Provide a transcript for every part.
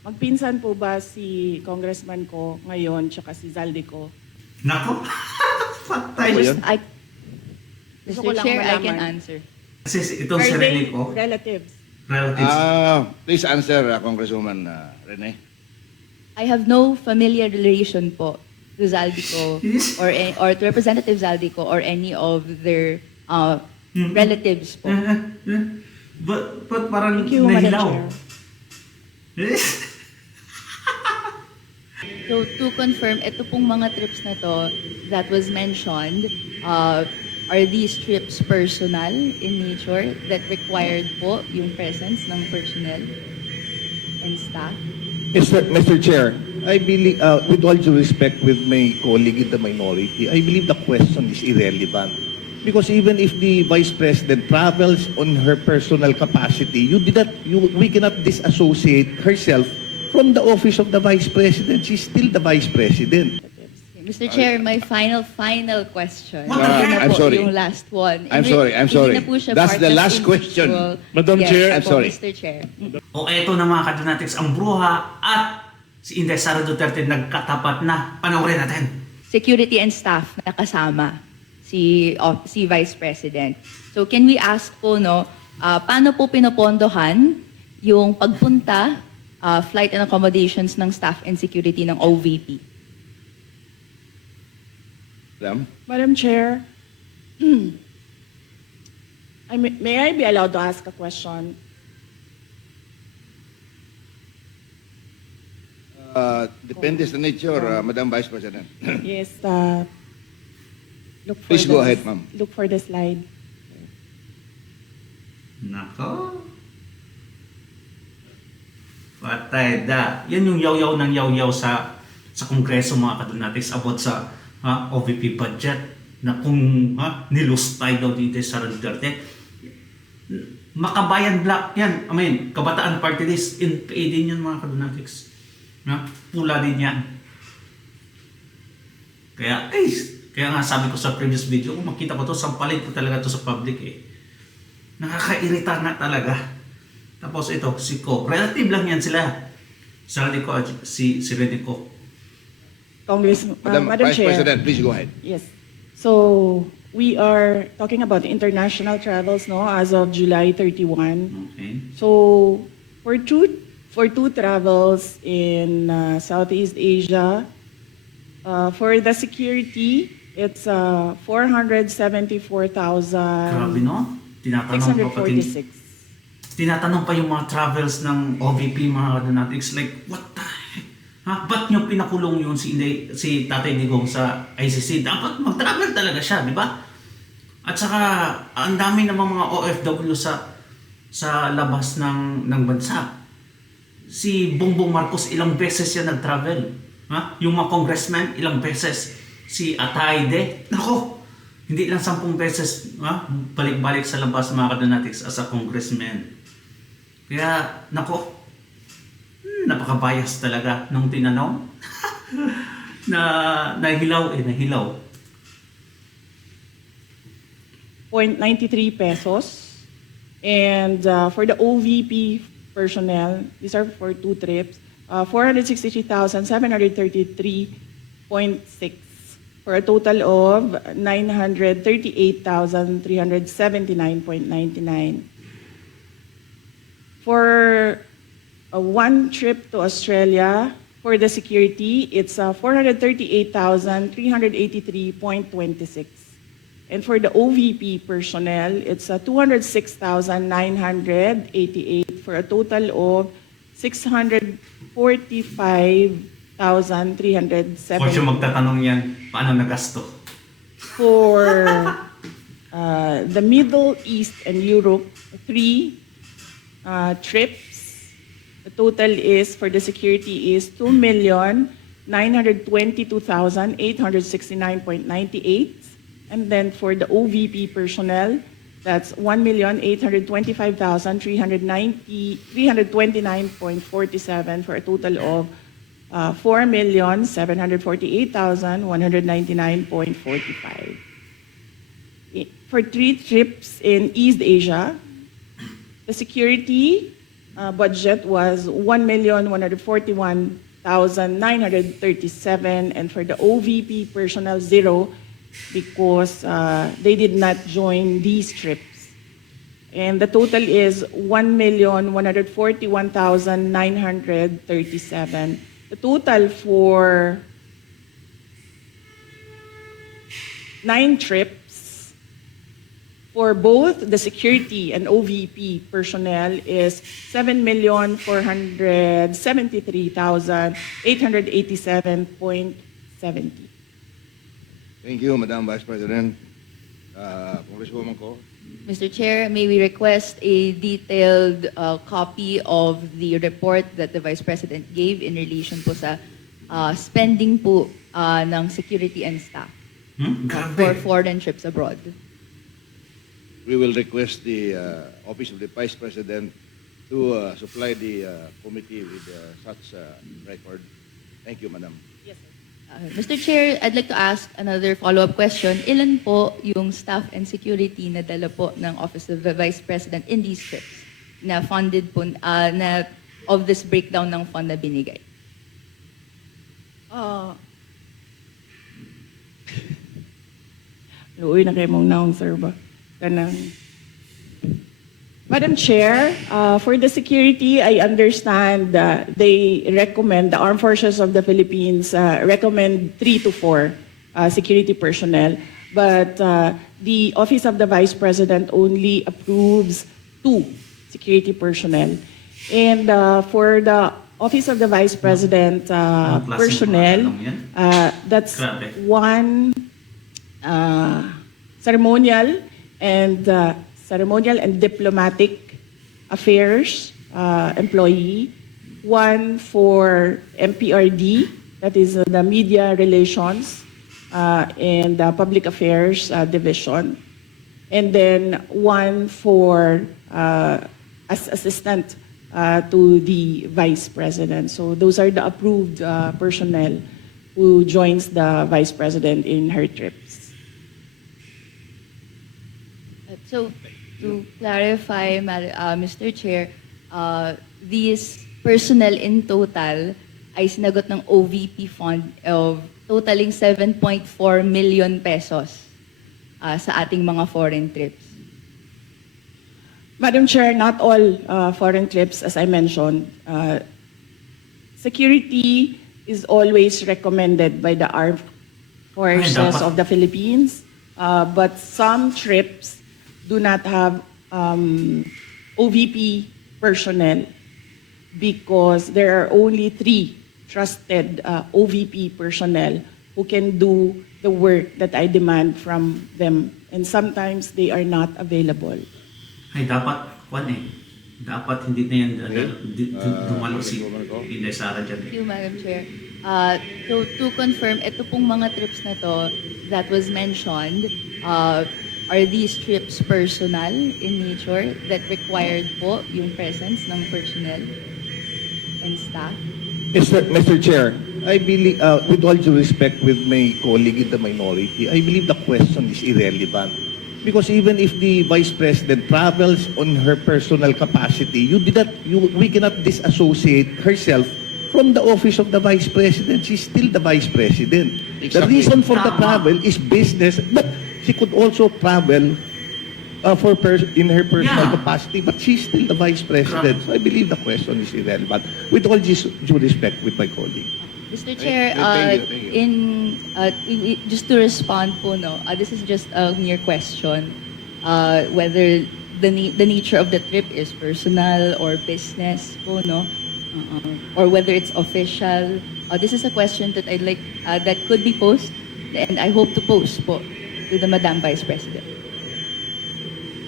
Magpinsan po ba si Congressman ko ngayon tsaka si Zaldico? Nako, patay. Ano yun? Gusto ko Mr. lang Chair, I can malaman. answer. Kasi itong Are si they Rene ko, relatives? relatives. Please answer, Congresswoman Rene. I have no familiar relation po to Zaldico or to Representative Zaldico or any of their relatives po. But parang Thank you, Madam nahilaw. Chair. So to confirm, ito pong mga trips na to that was mentioned, are these trips personal in nature that required po yung presence ng personnel and staff? Mr. Chair, I believe, with all due respect with my colleague in the minority, I believe the question is irrelevant. Because even if the Vice President travels on her personal capacity, we cannot disassociate herself from the office of the Vice President. She's still the Vice President. Mr. Chair, my final question. No, Yun na I'm po sorry. yung last one. I'm sorry. Hindi na po siya That's part the of last question. individual- Madam Yes, Chair, I'm po, sorry. Mr. Chair. O eto na mga kadonatics, ang bruha at si Inday Sara Duterte nagkatapat na. Panoorin natin. Security and staff na kasama si Vice President. So can we ask po, paano po pinopondohan yung pagpunta, flight and accommodations ng staff and security ng OVP? Madam? Madam Chair, may I be allowed to ask a question? Depende sa nature, Madam Vice President. Yes, look for Please go the- ahead, ma'am. Look for the slide. Nako. Patay da. Yan yung yaw-yaw ng yaw-yaw sa Kongreso mga kadonatics about sa OVP budget na kung nilustay daw dito sa Duterte. Makabayan Black yan. I mean, Kabataan Party List. In PA din yan mga kadonatics. Pula din yan. Kaya nga sabi ko sa previous video, kung makita ko to, sampalin ko talaga to sa public eh. Nakakairita na talaga. Tapos ito, si Ko. Relative lang yan sila. Sarili ko, si Rene Ko. Madam Madam Vice Chair. President, please go ahead. Yes. So we are talking about international travels, as of July 31. Okay. So for two travels in Southeast Asia, for the security, it's 474,646. Grabe no? Tinatanong pa yung mga travels ng OVP mga kadonatics. Like, what the heck? Ba't nyo pinakulong yun si Tatay Digong sa ICC? Dapat mag-travel talaga siya, di ba? At saka, ang dami namang mga OFW sa labas ng bansa. Si Bongbong Marcos ilang beses siya nag-travel. Yung mga congressmen ilang beses. Si Atayde, nako, hindi lang 10 beses balik-balik sa labas mga kadonatics as a congressman. Kaya, nako, napaka-bias talaga nung tinanong. Nahilaw. 0.93 pesos. And for the OVP personnel, these are for two trips, 463,733.6 for a total of 938,379.99. For one trip to Australia, for the security, it's 438,383.26. And for the OVP personnel, it's 206,988 for a total of 645,307. For sure magtatanong yan, paano nagasto? For the Middle East and Europe, 3 trips. The total is for the security is 2,922,869.98. And then for the OVP personnel, that's 1,825,329.47 for a total of 4,748,199.45. For 3 trips in East Asia, the security budget was 1,141,937, and for the OVP personnel, 0, because they did not join these trips. And the total is 1,141,937. The total for 9 trips for both the security and OVP personnel is 7,473,887.70. Thank you, Madam Vice President. Congresswoman Ko. Mr. Chair, may we request a detailed copy of the report that the Vice President gave in relation po sa spending po ng security and staff for Grabe. foreign trips abroad. We will request the Office of the Vice President to supply the committee with such record. Thank you, Madam. Yes, sir. Mr. Chair, I'd like to ask another follow-up question. Ilan po yung staff and security na dala po ng Office of the Vice President in these trips na funded po, na of this breakdown ng fund na binigay? Luoy na kayo mong naong, sir ba? Kanang. Madam Chair, for the security, I understand they recommend, the Armed Forces of the Philippines recommend 3 to 4 security personnel, but the Office of the Vice President only approves 2 security personnel. And for the Office of the Vice President Anong klaseng personnel, mga yan? that's Grabe. 1 ceremonial and diplomatic affairs employee, 1 for MPRD, that is the media relations and public affairs division, and then 1 for as assistant to the vice president. So those are the approved personnel who joins the vice president in her trips. So, to clarify, Mr. Chair, these personnel in total ay sinagot ng OVP fund of totaling 7.4 million pesos sa ating mga foreign trips. Madam Chair, not all foreign trips, as I mentioned. Security is always recommended by the Armed Forces dapat. of the Philippines, but some trips do not have OVP personnel because there are only 3 trusted OVP personnel who can do the work that I demand from them, and sometimes they are not available. Ay, dapat, dapat hindi na yan dumalo si Inday Sara dyan. Thank you, Madam Chair. So, to confirm, ito pong mga trips na to that was mentioned, are these trips personal in nature that required po yung presence ng personnel and staff? Mr. Chair, I believe, with all due respect with my colleague in the minority, I believe the question is irrelevant. Because even if the Vice President travels on her personal capacity, we cannot disassociate herself from the office of the Vice President. She's still the Vice President. The Exactly. reason for the Tama. travel is business, but she could also travel in her personal Yeah. capacity, but she's still the Vice President. So I believe the question is irrelevant. With all due respect with my colleague. Mr. Chair, Thank you. just to respond po, this is just a mere question, whether the nature of the trip is personal or business po, or whether it's official. This is a question that I'd like, that could be posed, and I hope to pose po to the Madam Vice President.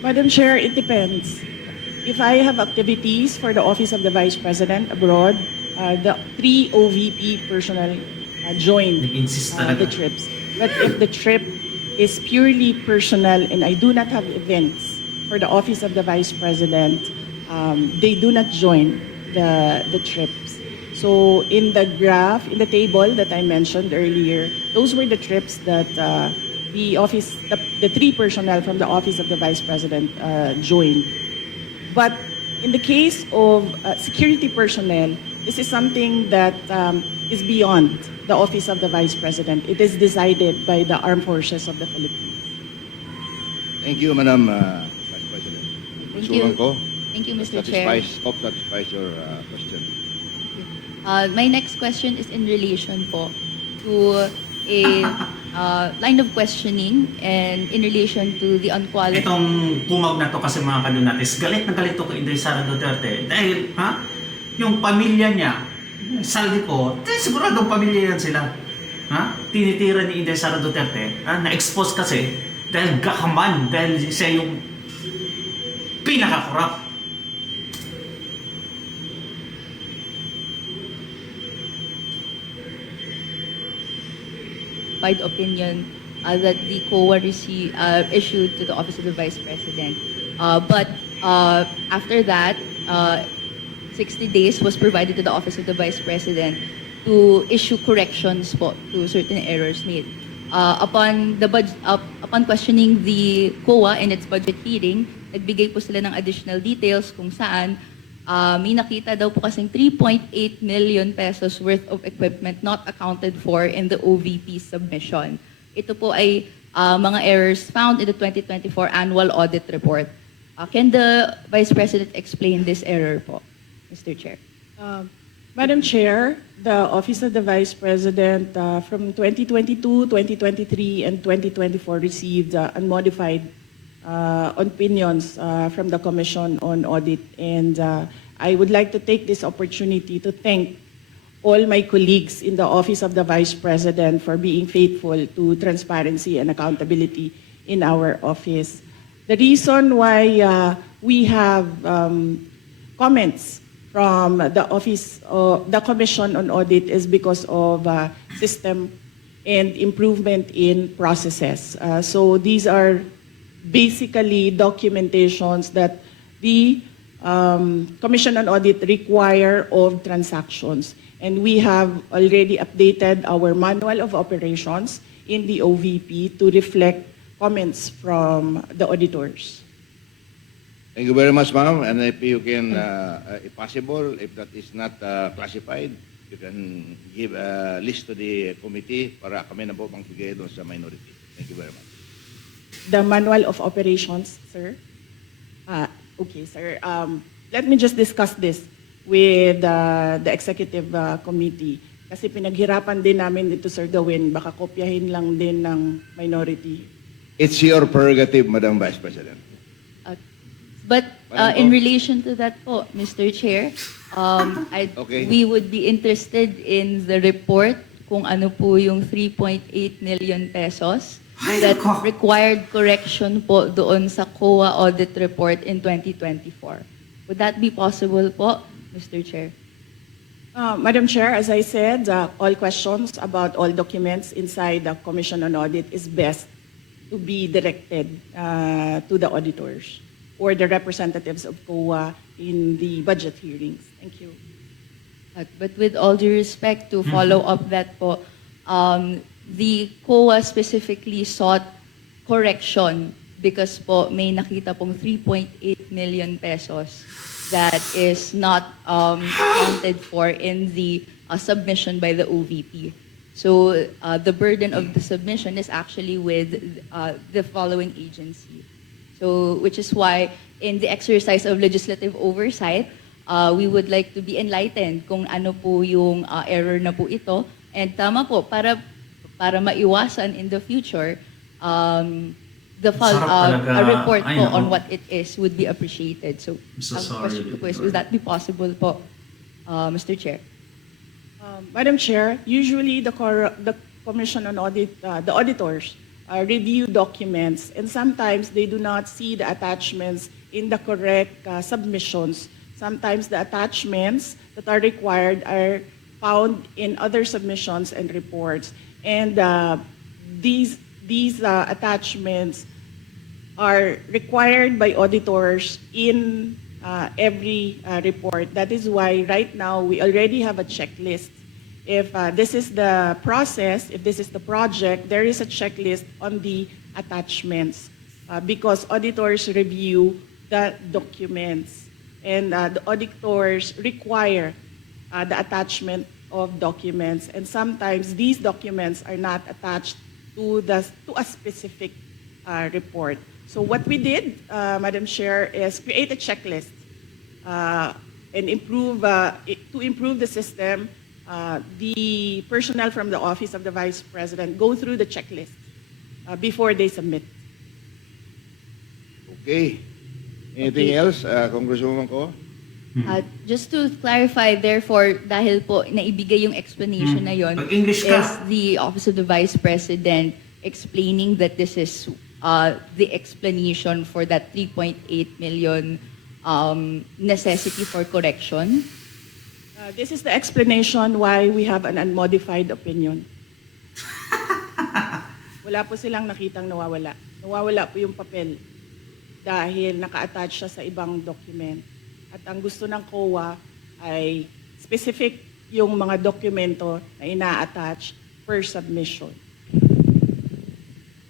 Madam Chair, it depends. If I have activities for the Office of the Vice President abroad, the 3 OVP personnel join Nag-insist the talaga. trips. But if the trip is purely personal and I do not have events for the Office of the Vice President, they do not join the trips. So in the graph, in the table that I mentioned earlier, those were the trips that the 3 personnel from the Office of the Vice President joined. But In the case of security personnel, this is something that is beyond the Office of the Vice President. It is decided by the Armed Forces of the Philippines. Thank you, Madam Vice President. Thank Sulang you. ko. Thank you, Mr. Chair. Hope satisfies your question. My next question is in relation po to a line of questioning and in relation to the unqualified... Itong kumag na to kasi mga kadunatis, galit na galit to kay Inday Sara Duterte dahil yung pamilya niya, saldi ko, siguradong pamilya yan sila. Tinitira ni Inday Sara Duterte, na-expose kasi dahil gakaman, dahil siya yung pinaka-corrupt. opinion that the COA issued to the Office of the Vice President. But after that, 60 days was provided to the Office of the Vice President to issue corrections po to certain errors made. Upon questioning the COA in its budget hearing, nagbigay po sila ng additional details kung saan may nakita daw po kasing 3.8 million pesos worth of equipment not accounted for in the OVP submission. Ito po ay mga errors found in the 2024 annual audit report. Can the Vice President explain this error po, Mr. Chair? Madam Chair, the Office of the Vice President from 2022, 2023, and 2024 received unmodified opinions from the Commission on Audit. And I would like to take this opportunity to thank all my colleagues in the Office of the Vice President for being faithful to transparency and accountability in our office. The reason why we have comments from the the Commission on Audit is because of system and improvement in processes. So these are basically documentations that the Commission on Audit require of transactions. And we have already updated our manual of operations in the OVP to reflect comments from the auditors. Thank you very much, ma'am. And if you can, if possible, if that is not classified, you can give a list to the committee para kami na po magbigay doon sa minority. Thank you very much. The manual of operations, sir? Okay, sir. Let me just discuss this with the executive committee. Kasi pinaghirapan din namin dito, Sir Gawin, baka kopyahin lang din ng minority. It's your prerogative, Madam Vice President. But Madam in Po. relation to that po, Mr. Chair, Okay. we would be interested in the report kung ano po yung 3.8 million pesos Ay, that nako. required correction po doon sa COA audit report in 2024. Would that be possible po, Mr. Chair? Madam Chair, as I said, all questions about all documents inside the Commission on Audit is best to be directed to the auditors or the representatives of COA in the budget hearings. Thank you. But with all due respect, to follow up that po, the COA specifically sought correction because po may nakita pong 3.8 million pesos that is not accounted for in the submission by the OVP. So the burden of the submission is actually with the following agency. So which is why in the exercise of legislative oversight, we would like to be enlightened kung ano po yung error na po ito. And tama po, para maiwasan in the future, Sarap talaga. a report Ay, po nako. on what it is would be appreciated. So, I'm so ang sorry, question ko po is, Lord. would that be possible po, Mr. Chair? Madam Chair, usually the Commission on Audit, the auditors review documents, and sometimes they do not see the attachments in the correct submissions. Sometimes the attachments that are required are found in other submissions and reports. And these attachments are required by auditors in every report. That is why right now we already have a checklist. If this is the process, if this is the project, there is a checklist on the attachments because auditors review the documents. and the auditors require the attachment of documents, and sometimes these documents are not attached to a specific report. So what we did, Madam Chair, is create a checklist and to improve the system. The personnel from the Office of the Vice President go through the checklist before they submit. Okay. Anything else, Congresswoman Ko? Just to clarify, therefore, dahil po naibigay yung explanation na yon, Mag-English ka. is the Office of the Vice President explaining that this is the explanation for that 3.8 million necessity for correction? This is the explanation why we have an unmodified opinion. Wala po silang nakitang nawawala. Nawawala po yung papel dahil naka-attach siya sa ibang document. At ang gusto ng COA ay specific yung mga dokumento na ina-attach per submission.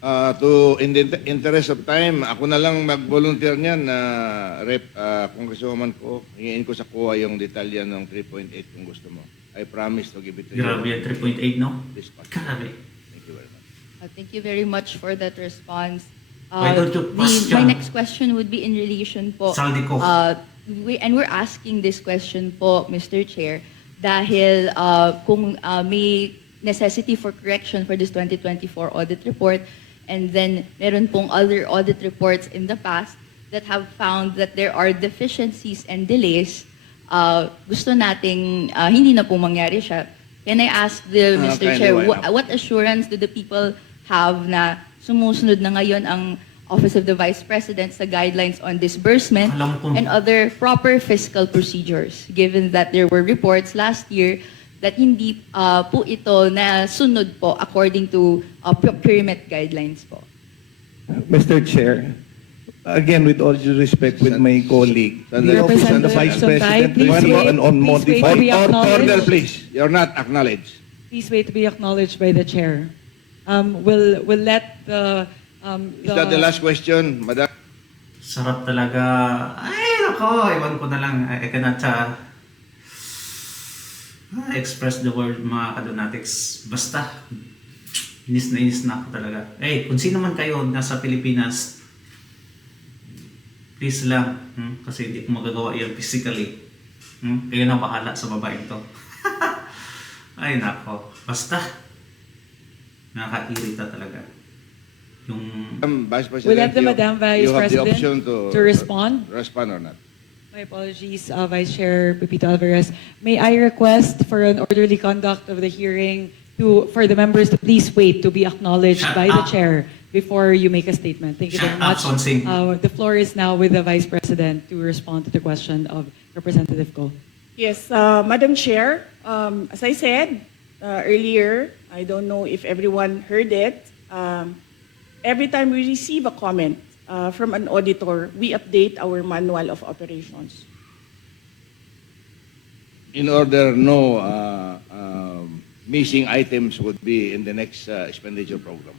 In the interest of time, ako na lang mag-volunteer niyan na Congresswoman Ko. Hingin ko sa COA yung detalya ng 3.8 kung gusto mo. I promise to give it to you. Grabe yan, 3.8, no? This part. Grabe. Thank you very much. Thank you very much for that response. Why don't you question? My next question would be in relation po. Saldi ko. We're asking this question po, Mr. Chair, dahil kung may necessity for correction for this 2024 audit report, and then meron pong other audit reports in the past that have found that there are deficiencies and delays, gusto nating hindi na po mangyari siya. Can I ask the Mr. kindly Chair, wind up. what assurance do the people have na sumusunod na ngayon ang Office of the Vice President sa guidelines on disbursement Alam ko. and other proper fiscal procedures, given that there were reports last year that hindi po ito na sunod po according to procurement guidelines po? Mr. Chair, again, with all due respect with my colleague, the Office of the Vice President Please received wait. an unmodified... Please wait to be acknowledged. Order, please. You're not acknowledged. Please wait to be acknowledged by the chair. We'll let the Is that the last question, Madam? Sarap talaga. Ay, nako. Ewan ko na lang. I cannot express the word, mga kadonatics. Basta, inis na ako talaga. Eh, kung sino man kayo nasa Pilipinas, please lang. Kasi hindi ko magagawa yan physically. Kayo na bahala sa babaeng to. Ay, nako. Basta, nakakairita talaga. Yung Vice President, We'll let the Madam Vice you have the President option to respond. Respond or not. My apologies, Vice Chair Pepito Alvarez. May I request for an orderly conduct of the hearing for the members to please wait to be acknowledged Shut by the up. chair before you make a statement. Thank you Shut very up, much. Sonsing. The floor is now with the Vice President to respond to the question of Representative Ko. Yes, Madam Chair, as I said earlier, I don't know if everyone heard it, every time we receive a comment from an auditor, we update our manual of operations. In order no missing items would be in the next expenditure program.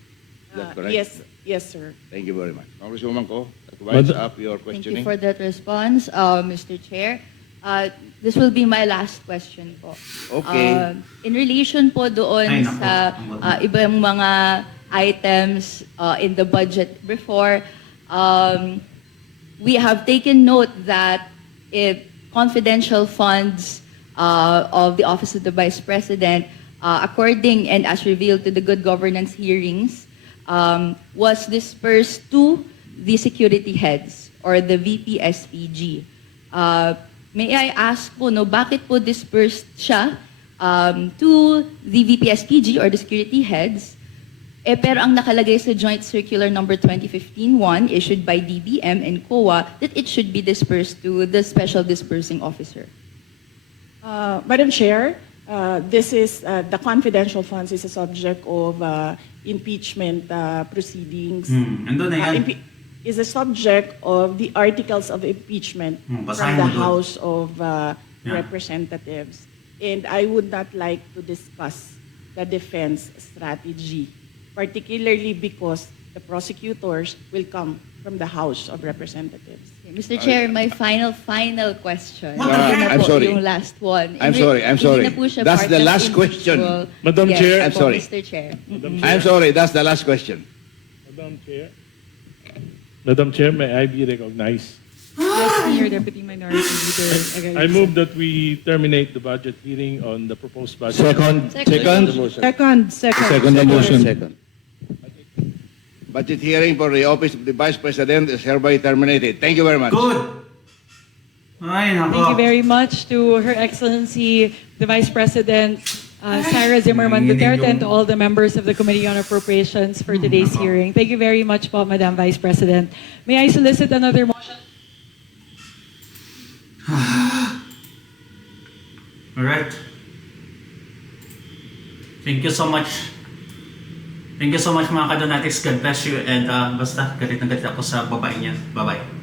Is that correct? Yes, sir. Thank you very much. Congresswoman Ko, that winds up your Thank you questioning. for that response, Mr. Chair. This will be my last question po. Okay. In relation po doon Ay, nako. sa ibang mga items in the budget before, we have taken note that if confidential funds of the Office of the Vice President, according and as revealed to the good governance hearings, was dispersed to the security heads or the VP-SPG. May I ask po, no, bakit po dispersed siya to the VP-SPG or the security heads, pero ang nakalagay sa Joint Circular Number 2015-1 issued by DBM and COA that it should be dispersed to the Special Disbursing Officer? Madam Chair, this is the confidential funds is a subject of impeachment proceedings. Andun na yan. Is a subject of the articles of impeachment Basahin from the mo dun. House of Yeah. Representatives. And I would not like to discuss the defense strategy, particularly because the prosecutors will come from the House of Representatives. Mr. Chair, my final question. What? Ito na I'm po sorry. yung last one. I'm sorry. Hindi na po siya That's part the of last question. individual. Madam Yes, Chair. I'm po, sorry. Mr. Chair. I'm sorry, that's the last question. Madam Chair, may I be recognized? Yes, Senior Deputy Minority Leader Agarizza. I move that we terminate the budget hearing on the proposed budget. Second. Second the motion. Budget hearing for the office of the Vice President is hereby terminated. Thank you very much. Good. Ay, nako. Thank you very much to Her Excellency, the Vice President, Sarah Zimmerman Duterte, and to all the members of the Committee on Appropriations for today's hearing. Thank you very much po, Madam Vice President. May I solicit another motion? Alright. Thank you so much. Thank you so much mga kadonatics. God bless you. And basta, galit na galit ako sa babae niya. Bye-bye.